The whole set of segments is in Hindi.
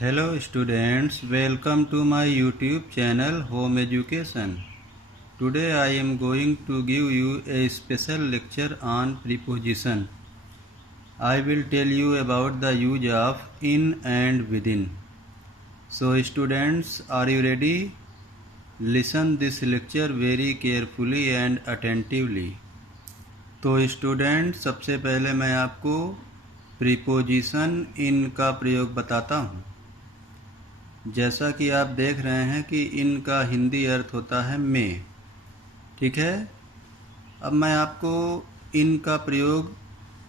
Hello students, welcome to my YouTube channel Home Education. Today I am going to give you a special lecture on preposition. I will tell you about the use of in and within. So students, are you ready? Listen this lecture very carefully and attentively. तो स्टूडेंट, सबसे पहले मैं आपको प्रीपोजिशन इन का प्रयोग बताता हूँ। जैसा कि आप देख रहे हैं कि इन का हिंदी अर्थ होता है मैं, ठीक है। अब मैं आपको इन का प्रयोग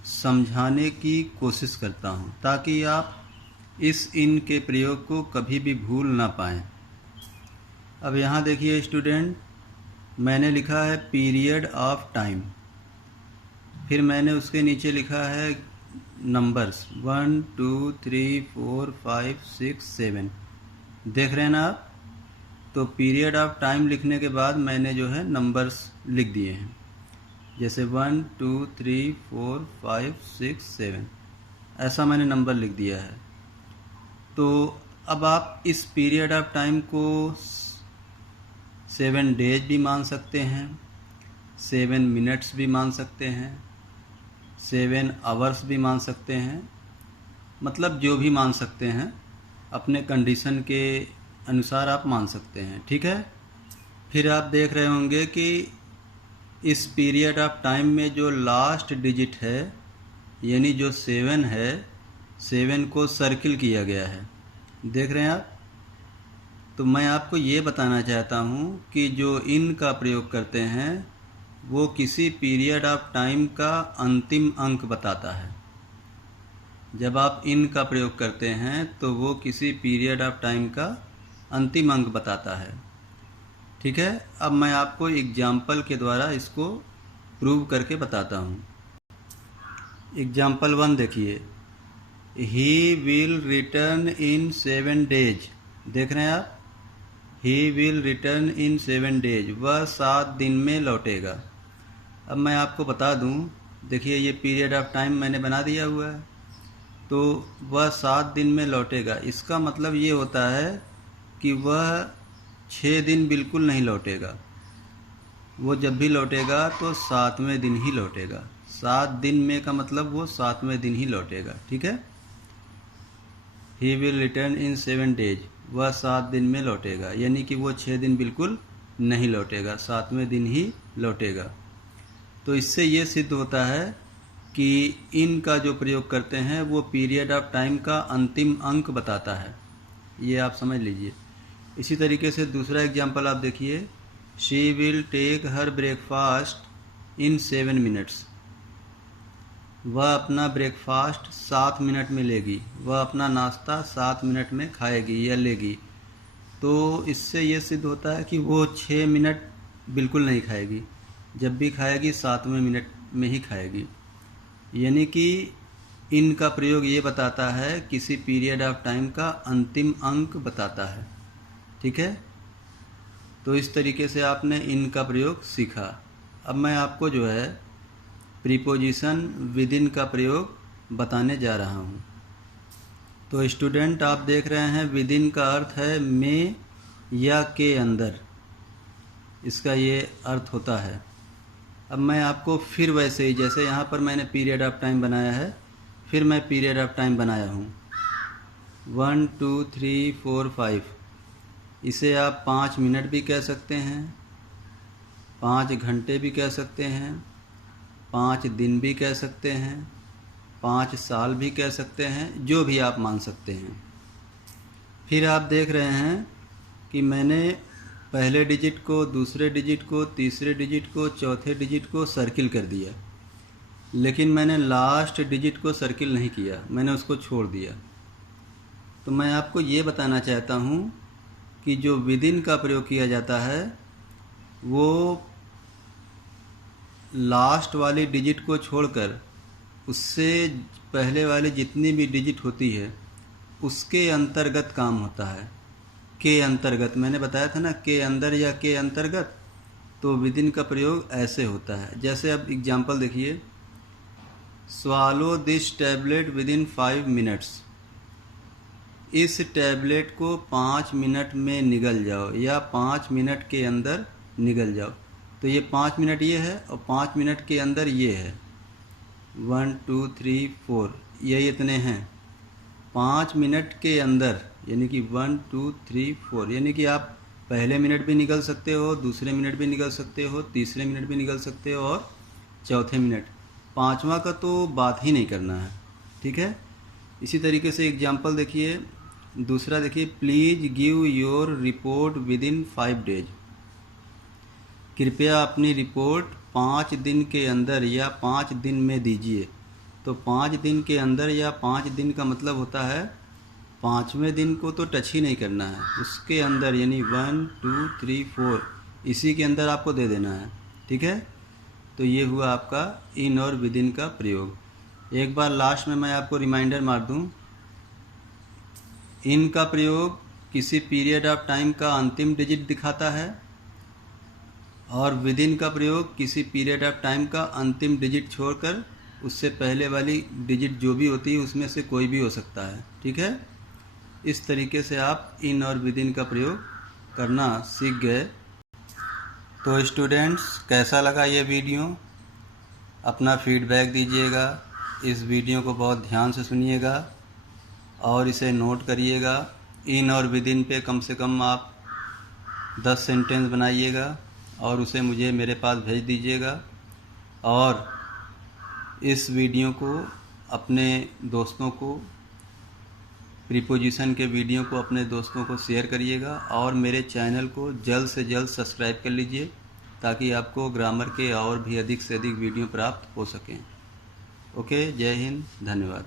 समझाने की कोशिश करता हूँ ताकि आप इस इन के प्रयोग को कभी भी भूल ना पाएँ। अब यहाँ देखिए स्टूडेंट, मैंने लिखा है पीरियड ऑफ टाइम, फिर मैंने उसके नीचे लिखा है नंबर्स 1 2 3 4 5 6 7। देख रहे हैं ना आप। तो पीरियड ऑफ टाइम लिखने के बाद मैंने जो है नंबर्स लिख दिए हैं, जैसे 1 2 3 4 5 6 7, ऐसा मैंने नंबर लिख दिया है। तो अब आप इस पीरियड ऑफ टाइम को 7 डेज भी मान सकते हैं, 7 मिनट्स भी मान सकते हैं, 7 आवर्स भी मान सकते हैं, मतलब जो भी मान सकते हैं अपने कंडीशन के अनुसार आप मान सकते हैं, ठीक है। फिर आप देख रहे होंगे कि इस पीरियड ऑफ टाइम में जो लास्ट डिजिट है यानी जो 7 है, 7 को सर्किल किया गया है, देख रहे हैं आप। तो मैं आपको ये बताना चाहता हूँ कि जो इन का प्रयोग करते हैं वो किसी पीरियड ऑफ टाइम का अंतिम अंक बताता है। जब आप इन का प्रयोग करते हैं तो वो किसी पीरियड ऑफ टाइम का अंतिम अंक बताता है, ठीक है। अब मैं आपको एग्जाम्पल के द्वारा इसको प्रूव करके बताता हूँ। एग्जाम्पल 1 देखिए, he will return in 7 days. देख रहे हैं आप, he will return in 7 days, वह 7 दिन में लौटेगा। अब मैं आपको बता दूं, देखिए ये पीरियड ऑफ टाइम मैंने बना दिया हुआ है, तो वह 7 दिन में लौटेगा। इसका मतलब ये होता है कि वह 6 दिन बिल्कुल नहीं लौटेगा, वो जब भी लौटेगा तो 7वें दिन ही लौटेगा। 7 दिन में का मतलब वो 7वें दिन ही लौटेगा, ठीक है। He will return in 7 days, वह 7 दिन में लौटेगा, यानी कि वो 6 दिन बिल्कुल नहीं लौटेगा, 7वें दिन ही लौटेगा। तो इससे ये सिद्ध होता है कि इन का जो प्रयोग करते हैं वो पीरियड ऑफ टाइम का अंतिम अंक बताता है, ये आप समझ लीजिए। इसी तरीके से दूसरा एग्जांपल आप देखिए, she will take her breakfast in 7 minutes. वह अपना ब्रेकफास्ट 7 मिनट में लेगी, वह अपना नाश्ता 7 मिनट में खाएगी या लेगी। तो इससे ये सिद्ध होता है कि वो 6 मिनट बिल्कुल नहीं खाएगी, जब भी खाएगी 7वें मिनट में ही खाएगी। यानी कि इन का प्रयोग ये बताता है, किसी पीरियड ऑफ टाइम का अंतिम अंक बताता है, ठीक है। तो इस तरीके से आपने इन का प्रयोग सीखा। अब मैं आपको जो है प्रीपोजिशन विद इन का प्रयोग बताने जा रहा हूँ। तो स्टूडेंट, आप देख रहे हैं विद इन का अर्थ है में या के अंदर, इसका ये अर्थ होता है। अब मैं आपको फिर वैसे ही, जैसे यहाँ पर मैंने पीरियड ऑफ टाइम बनाया है, फिर मैं पीरियड ऑफ टाइम बनाया हूँ 1 2 3 4 5। इसे आप 5 मिनट भी कह सकते हैं, 5 घंटे भी कह सकते हैं, 5 दिन भी कह सकते हैं, 5 साल भी कह सकते हैं, जो भी आप मान सकते हैं। फिर आप देख रहे हैं कि मैंने पहले डिजिट को, दूसरे डिजिट को, तीसरे डिजिट को, चौथे डिजिट को सर्किल कर दिया, लेकिन मैंने लास्ट डिजिट को सर्किल नहीं किया, मैंने उसको छोड़ दिया। तो मैं आपको ये बताना चाहता हूँ कि जो विद इन का प्रयोग किया जाता है वो लास्ट वाली डिजिट को छोड़कर उससे पहले वाली जितनी भी डिजिट होती है उसके अंतर्गत काम होता है। के अंतर्गत, मैंने बताया था ना, के अंदर या के अंतर्गत। तो विद इन का प्रयोग ऐसे होता है। जैसे अब एग्जांपल देखिए, swallow this tablet with in 5 minutes. इस टैबलेट को 5 मिनट में निगल जाओ या 5 मिनट के अंदर निगल जाओ। तो ये 5 मिनट ये है और 5 मिनट के अंदर ये है। 1 2 3 4 ये इतने हैं। 5 मिनट के अंदर यानी कि 1 2 3 4 यानी कि आप पहले मिनट भी निकल सकते हो, दूसरे मिनट भी निकल सकते हो, तीसरे मिनट भी निकल सकते हो और चौथे मिनट। पांचवा का तो बात ही नहीं करना है। ठीक है। इसी तरीके से एग्जाम्पल देखिए, दूसरा देखिए, please give your report with in 5 days. कृपया अपनी रिपोर्ट 5 दिन के अंदर या 5 दिन में दीजिए। तो 5 दिन के अंदर या 5 दिन का मतलब होता है 5वें दिन को तो टच ही नहीं करना है, उसके अंदर यानी 1 2 3 4 इसी के अंदर आपको दे देना है। ठीक है। तो ये हुआ आपका इन और विद इन का प्रयोग। एक बार लास्ट में मैं आपको रिमाइंडर मार दूं, इन का प्रयोग किसी पीरियड ऑफ टाइम का अंतिम डिजिट दिखाता है और विद इन का प्रयोग किसी पीरियड ऑफ टाइम का अंतिम डिजिट छोड़कर उससे पहले वाली डिजिट जो भी होती है उसमें से कोई भी हो सकता है। ठीक है। इस तरीके से आप इन और विद इन का प्रयोग करना सीख गए। तो स्टूडेंट्स, कैसा लगा ये वीडियो? अपना फीडबैक दीजिएगा। इस वीडियो को बहुत ध्यान से सुनिएगा और इसे नोट करिएगा। इन और विद इन पे कम से कम आप 10 सेंटेंस बनाइएगा और उसे मुझे मेरे पास भेज दीजिएगा। और इस वीडियो को अपने दोस्तों को, प्रीपोजिशन के वीडियो को अपने दोस्तों को शेयर करिएगा और मेरे चैनल को जल्द से जल्द सब्सक्राइब कर लीजिए ताकि आपको ग्रामर के और भी अधिक से अधिक वीडियो प्राप्त हो सकें। ओके, जय हिंद, धन्यवाद।